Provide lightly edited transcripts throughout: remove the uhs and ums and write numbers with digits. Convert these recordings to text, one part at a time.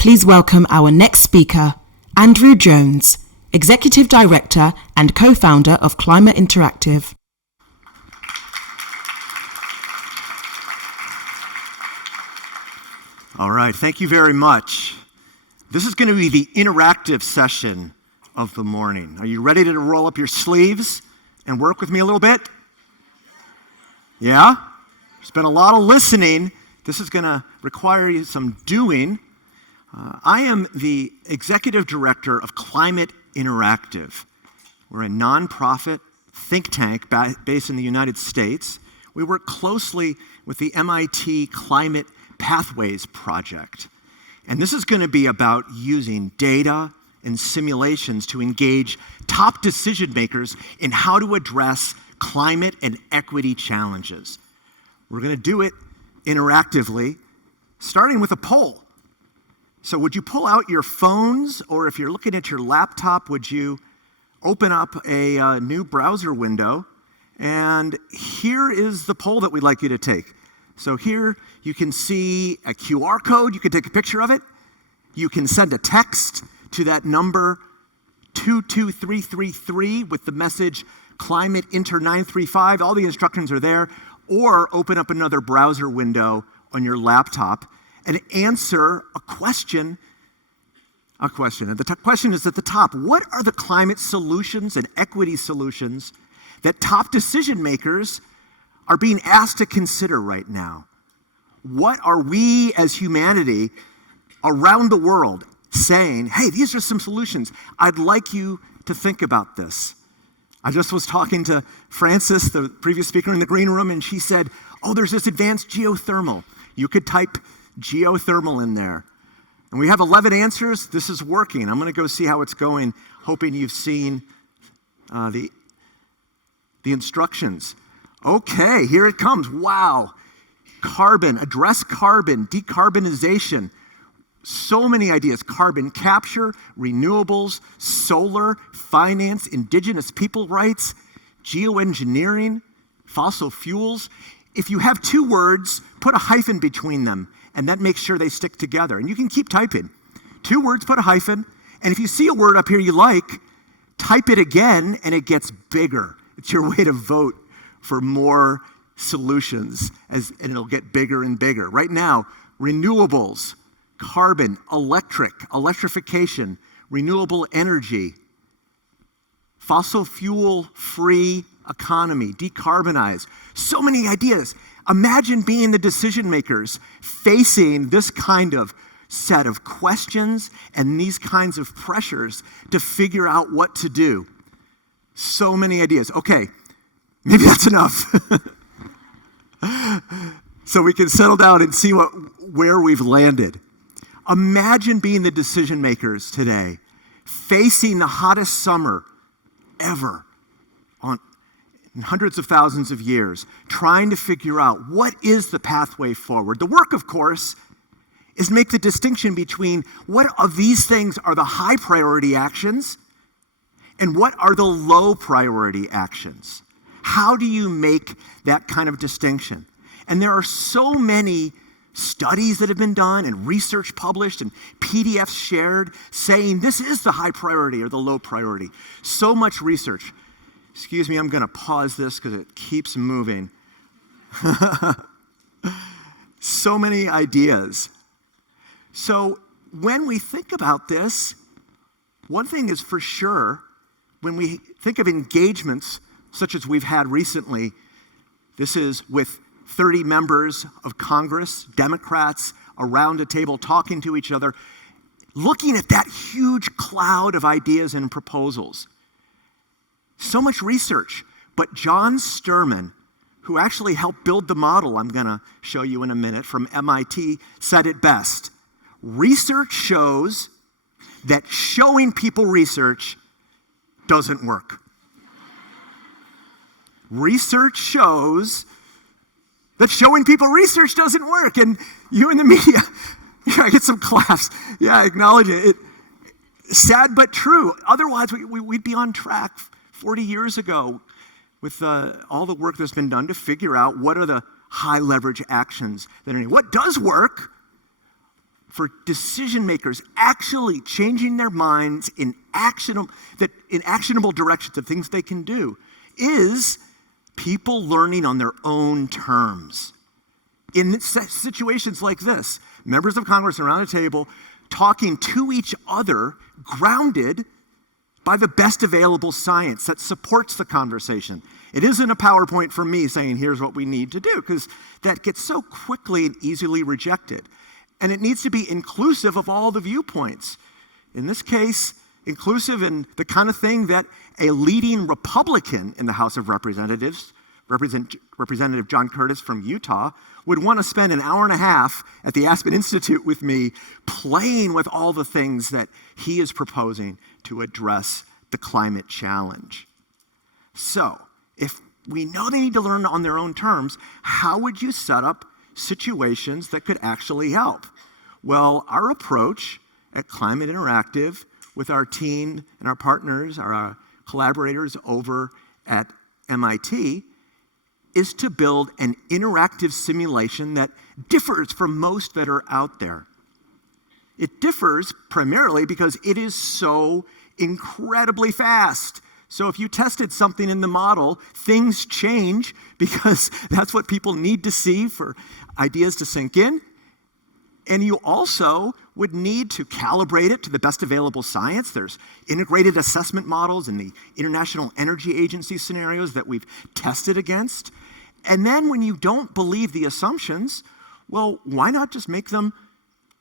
Please welcome our next speaker, Andrew Jones, Executive Director and co-founder of Climate Interactive. All right, thank you very much. This is going to be the interactive session of the morning. Are you ready to roll up your sleeves and work with me a little bit? Yeah? There's been a lot of listening. This is going to require you some doing. I am the Executive Director of Climate Interactive. We're a nonprofit think tank based in the United States. We work closely with the MIT Climate Pathways Project. And this is going to be about using data and simulations to engage top decision makers in how to address climate and equity challenges. We're going to do it interactively, starting with a poll. So would you pull out your phones, or if you're looking at your laptop, would you open up a new browser window? And here is the poll that we'd like you to take. So here you can see a QR code. You can take a picture of it. You can send a text to that number 22333 with the message Climate Inter 935. All the instructions are there. Or open up another browser window on your laptop and answer a question. And the question is at the top. What are the climate solutions and equity solutions that top decision makers are being asked to consider right now? What are we as humanity around the world saying, hey, these are some solutions. I'd like you to think about this. I just was talking to Frances, the previous speaker in the green room, and she said, oh, there's this advanced geothermal. You could type geothermal in there. And we have 11 answers. This is working. I'm going to go see how it's going, hoping you've seen the instructions. Okay, here it comes. Wow. Carbon, address carbon, decarbonization. So many ideas. Carbon capture, renewables, solar, finance, indigenous people rights, geoengineering, fossil fuels. If you have two words, put a hyphen between them, and that makes sure they stick together. And you can keep typing. Two words, put a hyphen, and if you see a word up here you like, type it again, and it gets bigger. It's your way to vote for more solutions, and it'll get bigger and bigger. Right now, renewables, carbon, electrification, renewable energy, fossil fuel-free economy, decarbonize. So many ideas. Imagine being the decision makers facing this kind of set of questions and these kinds of pressures to figure out what to do. So many ideas. Okay, maybe that's enough. So we can settle down and see where we've landed. Imagine being the decision makers today, facing the hottest summer ever in hundreds of thousands of years, trying to figure out what is the pathway forward. The work, of course, is make the distinction between what of these things are the high priority actions and what are the low priority actions. How do you make that kind of distinction? And there are so many studies that have been done and research published and PDFs shared saying this is the high priority or the low priority. So much research. Excuse me, I'm going to pause this because it keeps moving. So many ideas. So when we think about this, one thing is for sure, when we think of engagements such as we've had recently, this is with 30 members of Congress, Democrats, around a table talking to each other, looking at that huge cloud of ideas and proposals. So much research. But John Sterman, who actually helped build the model I'm going to show you in a minute from MIT, said it best. Research shows that showing people research doesn't work. Research shows that showing people research doesn't work. And you in the media, I get some claps. Yeah, acknowledge it. Sad but true. Otherwise, we'd be on track 40 years ago with all the work that's been done to figure out what are the high leverage actions that are needed. What does work for decision makers actually changing their minds in actionable directions of things they can do is people learning on their own terms. In situations like this, members of Congress around a table talking to each other, grounded by the best available science that supports the conversation. It isn't a PowerPoint from me saying, here's what we need to do, because that gets so quickly and easily rejected. And it needs to be inclusive of all the viewpoints. In this case, inclusive in the kind of thing that a leading Republican in the House of Representatives, Representative John Curtis from Utah, would want to spend an hour and a half at the Aspen Institute with me playing with all the things that he is proposing to address the climate challenge. So, if we know they need to learn on their own terms, how would you set up situations that could actually help? Well, our approach at Climate Interactive with our team and our partners, our collaborators over at MIT, is to build an interactive simulation that differs from most that are out there. It differs primarily because it is so incredibly fast. So if you tested something in the model, things change because that's what people need to see for ideas to sink in. And you also would need to calibrate it to the best available science. There's integrated assessment models in the International Energy Agency scenarios that we've tested against. And then when you don't believe the assumptions, well, why not just make them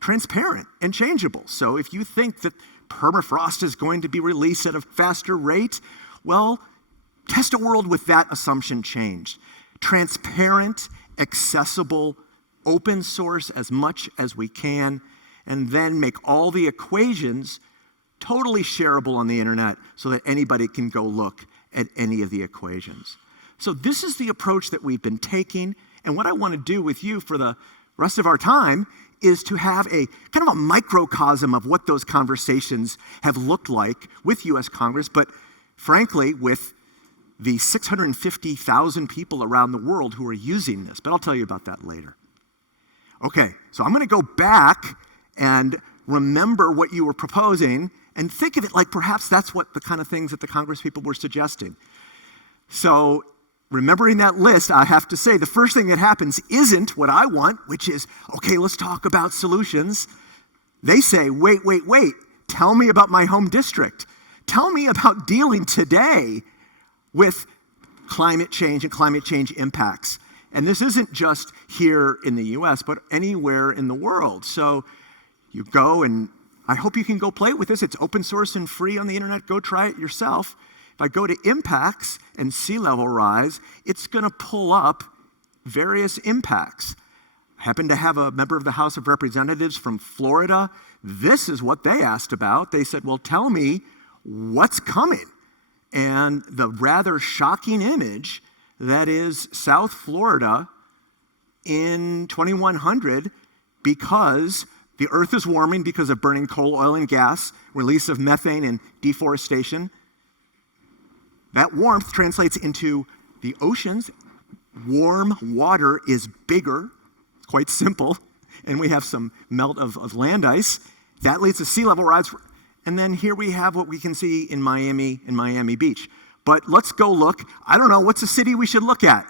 transparent and changeable? So if you think that permafrost is going to be released at a faster rate, well, test a world with that assumption changed. Transparent, accessible, open source as much as we can, and then make all the equations totally shareable on the internet so that anybody can go look at any of the equations. So this is the approach that we've been taking, and what I want to do with you for the rest of our time is to have a kind of a microcosm of what those conversations have looked like with U.S. Congress, but frankly, with the 650,000 people around the world who are using this. But I'll tell you about that later. Okay, so I'm going to go back and remember what you were proposing and think of it like perhaps that's what the kind of things that the Congress people were suggesting. So remembering that list, I have to say the first thing that happens isn't what I want, which is, okay, let's talk about solutions. They say, wait, tell me about my home district. Tell me about dealing today with climate change and climate change impacts. And this isn't just here in the US, but anywhere in the world. So you go, and I hope you can go play with this. It's open source and free on the internet. Go try it yourself. If I go to impacts and sea level rise, it's going to pull up various impacts. I happen to have a member of the House of Representatives from Florida. This is what they asked about. They said, well, tell me what's coming. And the rather shocking image that is South Florida in 2100, because the earth is warming because of burning coal, oil, and gas, release of methane and deforestation. That warmth translates into the oceans. Warm water is bigger. It's quite simple. And we have some melt of land ice. That leads to sea level rise. And then here we have what we can see in Miami Beach. But let's go look. I don't know, what's a city we should look at?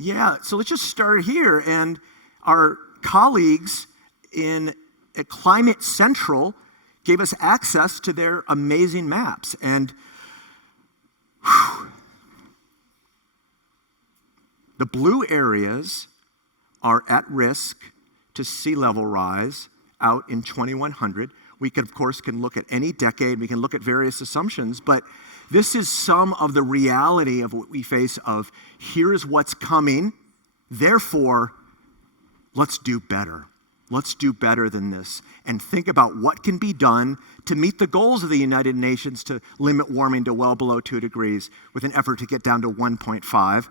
Yeah, so let's just start here. And our colleagues at Climate Central gave us access to their amazing maps. And the blue areas are at risk to sea level rise out in 2100. We could, of course, can look at any decade. We can look at various assumptions, but this is some of the reality of what we face of here's what's coming. Therefore, let's do better. Let's do better than this and think about what can be done to meet the goals of the United Nations to limit warming to well below 2 degrees with an effort to get down to 1.5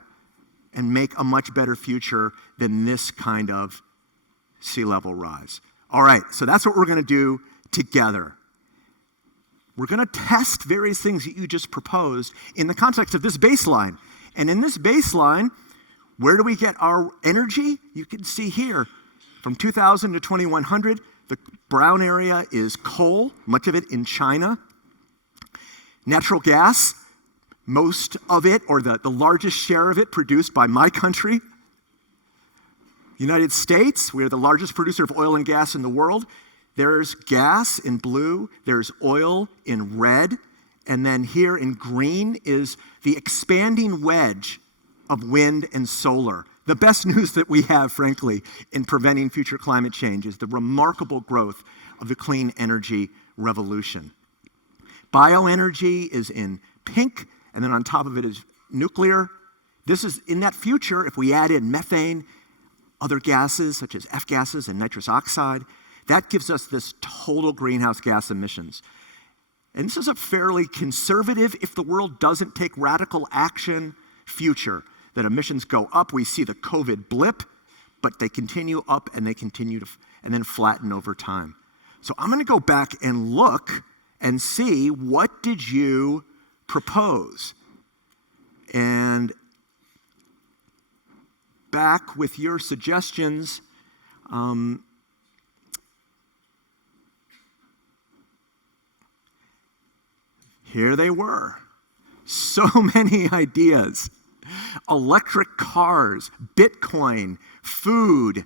and make a much better future than this kind of sea level rise. All right, so that's what we're going to do together. We're going to test various things that you just proposed in the context of this baseline. And in this baseline, where do we get our energy? You can see here, From 2000 to 2100, the brown area is coal, much of it in China. Natural gas, most of it, or the largest share of it, produced by my country. United States, we are the largest producer of oil and gas in the world. There's gas in blue, there's oil in red, and then here in green is the expanding wedge of wind and solar. The best news that we have, frankly, in preventing future climate change is the remarkable growth of the clean energy revolution. Bioenergy is in pink, and then on top of it is nuclear. This is in that future, if we add in methane, other gases such as F gases and nitrous oxide, that gives us this total greenhouse gas emissions. And this is a fairly conservative, if the world doesn't take radical action, future. That emissions go up. We see the COVID blip, but they continue up and they continue to, and then flatten over time. So I'm going to go back and look and see, what did you propose? And back with your suggestions, here they were. So many ideas. Electric cars, Bitcoin, food,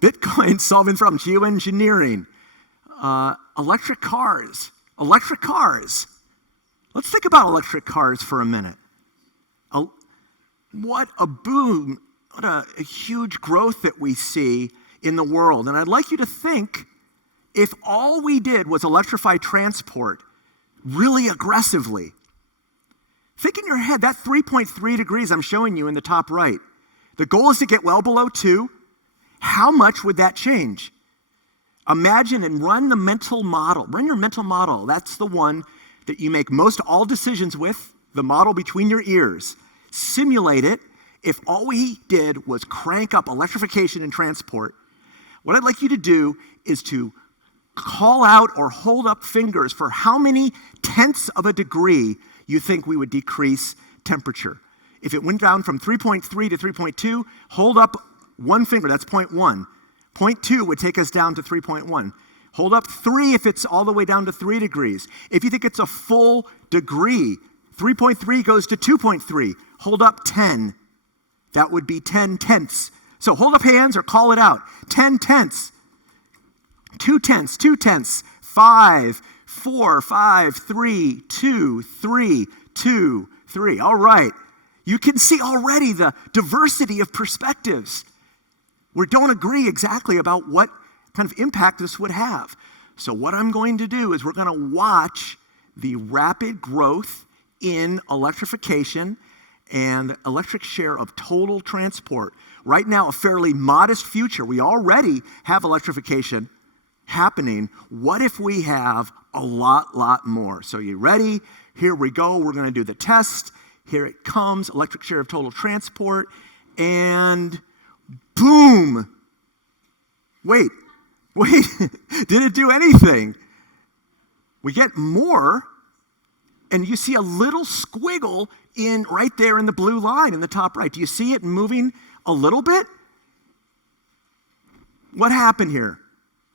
Bitcoin solving problems, geoengineering, electric cars. Let's think about electric cars for a minute. What a boom, what a huge growth that we see in the world. And I'd like you to think, if all we did was electrify transport really aggressively, think in your head, that 3.3 degrees I'm showing you in the top right, the goal is to get well below 2. How much would that change? Imagine and run the mental model. Run your mental model. That's the one that you make most all decisions with, the model between your ears. Simulate it. If all we did was crank up electrification in transport, what I'd like you to do is to call out or hold up fingers for how many tenths of a degree you think we would decrease temperature. If it went down from 3.3 to 3.2, hold up one finger, that's 0.1. 0.2 would take us down to 3.1. Hold up 3 if it's all the way down to 3 degrees. If you think it's a full degree, 3.3 goes to 2.3. Hold up 10. That would be 10 tenths. So hold up hands or call it out. 10 tenths. 2 tenths, 2 tenths, 5, 4, 5, 3, 2, 3, 2, 3. All right. You can see already the diversity of perspectives. We don't agree exactly about what kind of impact this would have. So what I'm going to do is we're going to watch the rapid growth in electrification and electric share of total transport. Right now, a fairly modest future. We already have electrification happening. What if we have a lot more? So you ready? Here we go. We're going to do the test. Here it comes, electric share of total transport, and boom. Wait, did it do anything? We get more, and you see a little squiggle in right there in the blue line in the top right. Do you see it moving a little bit? What happened here?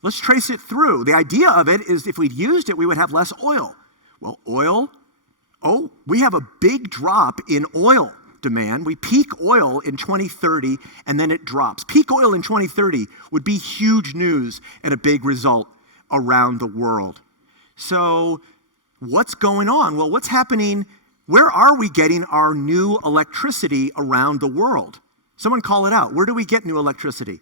Let's trace it through. The idea of it is if we'd used it, we would have less oil. Well, oil, we have a big drop in oil demand. We peak oil in 2030, and then it drops. Peak oil in 2030 would be huge news and a big result around the world. So what's going on? Well, what's happening? Where are we getting our new electricity around the world? Someone call it out. Where do we get new electricity?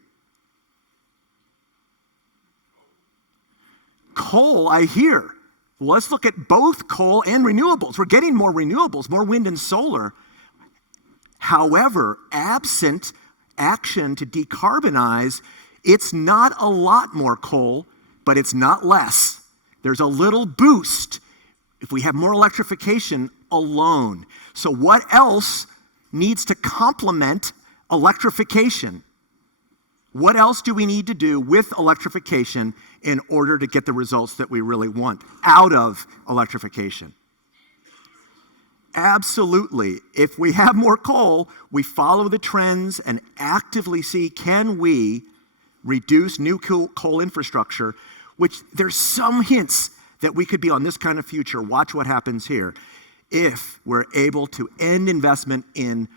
Coal, I hear. Well, let's look at both coal and renewables. We're getting more renewables, more wind and solar. However, absent action to decarbonize, it's not a lot more coal, but it's not less. There's a little boost if we have more electrification alone. So what else needs to complement electrification? What else do we need to do with electrification in order to get the results that we really want out of electrification? Absolutely. If we have more coal, we follow the trends and actively see, can we reduce new coal infrastructure, which there's some hints that we could be on this kind of future. Watch what happens here. If we're able to end investment in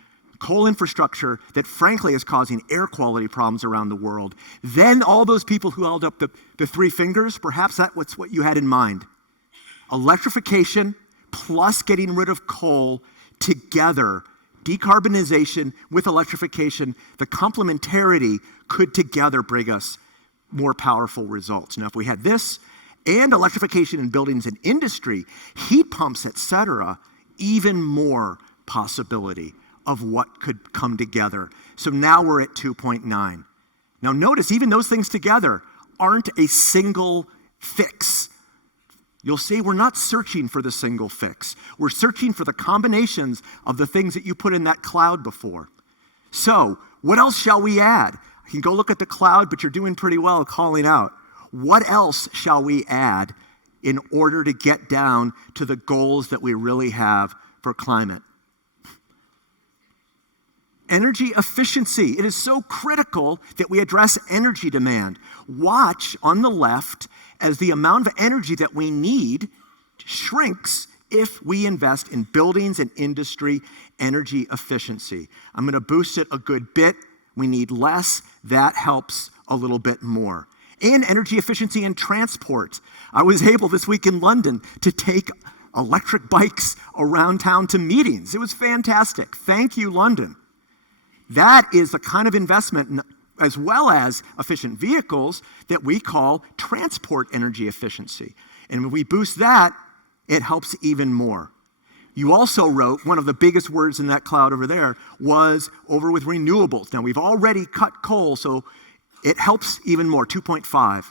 coal infrastructure that frankly is causing air quality problems around the world, then all those people who held up the three fingers, perhaps that's what you had in mind. Electrification plus getting rid of coal together, decarbonization with electrification, the complementarity could together bring us more powerful results. Now, if we had this and electrification in buildings and industry, heat pumps, etc., even more possibility of what could come together. So now we're at 2.9. Now notice, even those things together aren't a single fix. You'll see we're not searching for the single fix. We're searching for the combinations of the things that you put in that cloud before. So, what else shall we add? You can go look at the cloud, but you're doing pretty well calling out. What else shall we add in order to get down to the goals that we really have for climate? Energy efficiency. It is so critical that we address energy demand. Watch on the left as the amount of energy that we need shrinks if we invest in buildings and industry energy efficiency. I'm going to boost it a good bit. We need less. That helps a little bit more. And energy efficiency in transport. I was able this week in London to take electric bikes around town to meetings. It was fantastic. Thank you, London. That is the kind of investment, as well as efficient vehicles, that we call transport energy efficiency. And when we boost that, it helps even more. You also wrote, one of the biggest words in that cloud over there was over with renewables. Now, we've already cut coal, so it helps even more, 2.5.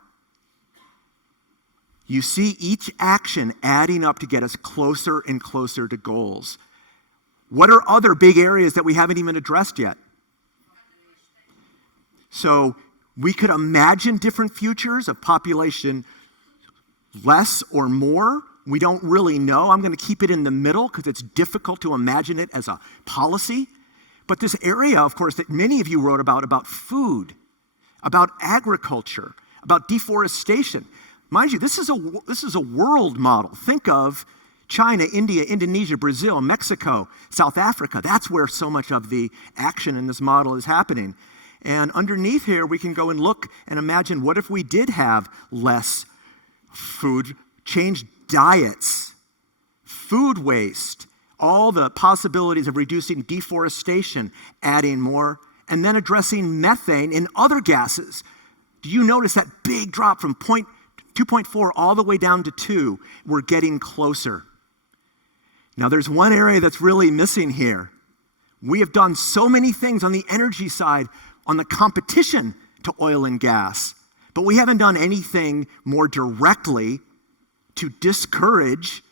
You see each action adding up to get us closer and closer to goals. What are other big areas that we haven't even addressed yet? So we could imagine different futures of population less or more. We don't really know. I'm going to keep it in the middle because it's difficult to imagine it as a policy. But this area, of course, that many of you wrote about food, about agriculture, about deforestation. Mind you, this is a world model. Think of China, India, Indonesia, Brazil, Mexico, South Africa. That's where so much of the action in this model is happening. And underneath here, we can go and look and imagine, what if we did have less food, change diets, food waste, all the possibilities of reducing deforestation, adding more, and then addressing methane and other gases. Do you notice that big drop from 2.4 all the way down to 2? We're getting closer. Now, there's one area that's really missing here. We have done so many things on the energy side, on the competition to oil and gas, but we haven't done anything more directly to discourage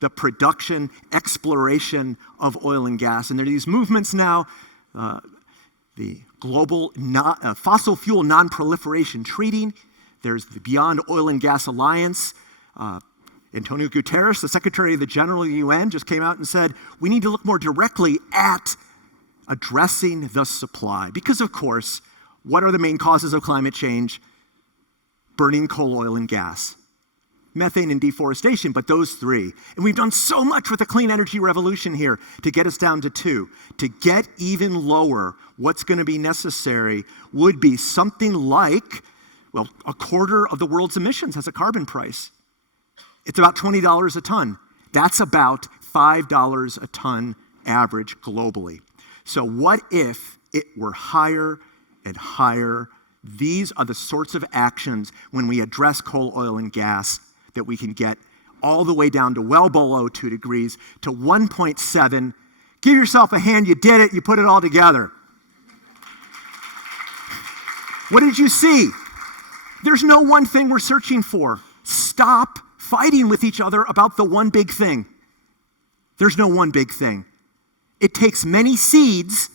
the production, exploration of oil and gas. And there are these movements now, the Global Fossil Fuel Non-Proliferation Treaty. There's the Beyond Oil and Gas Alliance. Antonio Guterres, the Secretary of the General of the UN, just came out and said, we need to look more directly at addressing the supply. Because, of course, what are the main causes of climate change? Burning coal, oil, and gas. Methane and deforestation, but those three. And we've done so much with the clean energy revolution here to get us down to 2. To get even lower, what's going to be necessary would be something like, well, a quarter of the world's emissions has a carbon price. It's about $20 a ton. That's about $5 a ton average globally. So what if it were higher and higher? These are the sorts of actions when we address coal, oil, and gas that we can get all the way down to well below 2 degrees to 1.7. Give yourself a hand. You did it. You put it all together. What did you see? There's no one thing we're searching for. Stop fighting with each other about the one big thing. There's no one big thing. It takes many seeds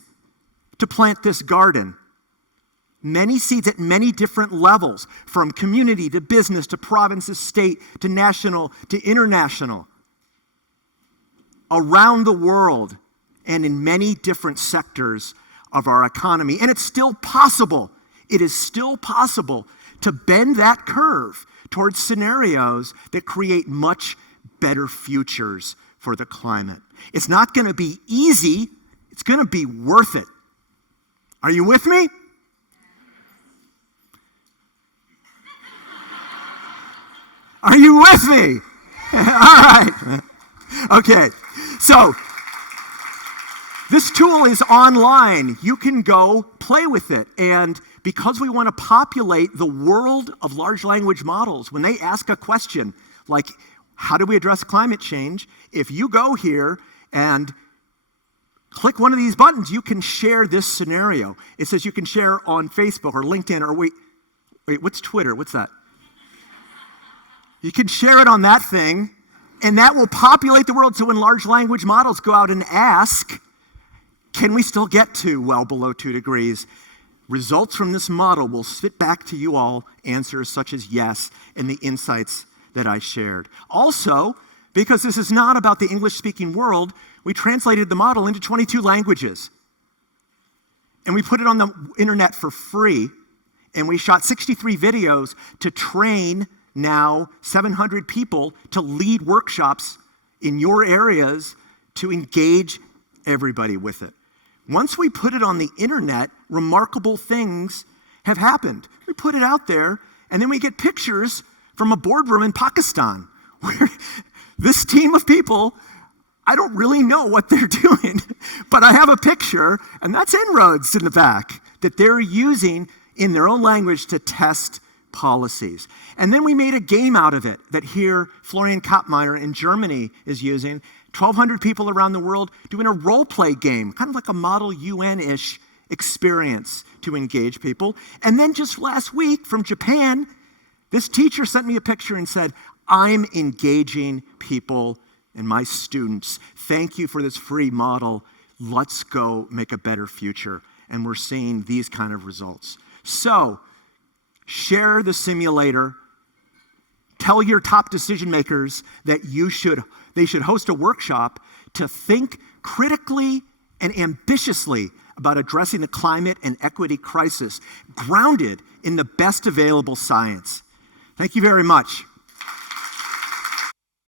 to plant this garden. Many seeds at many different levels, from community to business to province to state to national to international. Around the world and in many different sectors of our economy. And it's still possible. it is still possible to bend that curve towards scenarios that create much better futures for the climate. It's not going to be easy. It's going to be worth it. Are you with me? Are you with me? All right. Okay. So, this tool is online. You can go play with it. And because we want to populate the world of large language models, when they ask a question like, how do we address climate change? If you go here and click one of these buttons, you can share this scenario. It says you can share on Facebook or LinkedIn or wait, what's Twitter? What's that? You can share it on that thing, and that will populate the world. So when large language models go out and ask, can we still get to well below 2 degrees? Results from this model will spit back to you all answers such as yes and the insights that I shared. Also, because this is not about the English-speaking world, we translated the model into 22 languages. And we put it on the internet for free, and we shot 63 videos to train now 700 people to lead workshops in your areas to engage everybody with it. Once we put it on the internet, remarkable things have happened. We put it out there, and then we get pictures from a boardroom in Pakistan where this team of people, I don't really know what they're doing, but I have a picture, and that's inroads in the back that they're using in their own language to test policies. And then we made a game out of it that here Florian Kappmeier in Germany is using. 1,200 people around the world doing a role play game, kind of like a Model UN-ish experience to engage people. And then just last week from Japan, this teacher sent me a picture and said, I'm engaging people and my students. Thank you for this free model. Let's go make a better future. And we're seeing these kind of results. So, share the simulator. Tell your top decision makers that they should host a workshop to think critically and ambitiously about addressing the climate and equity crisis, grounded in the best available science. Thank you very much.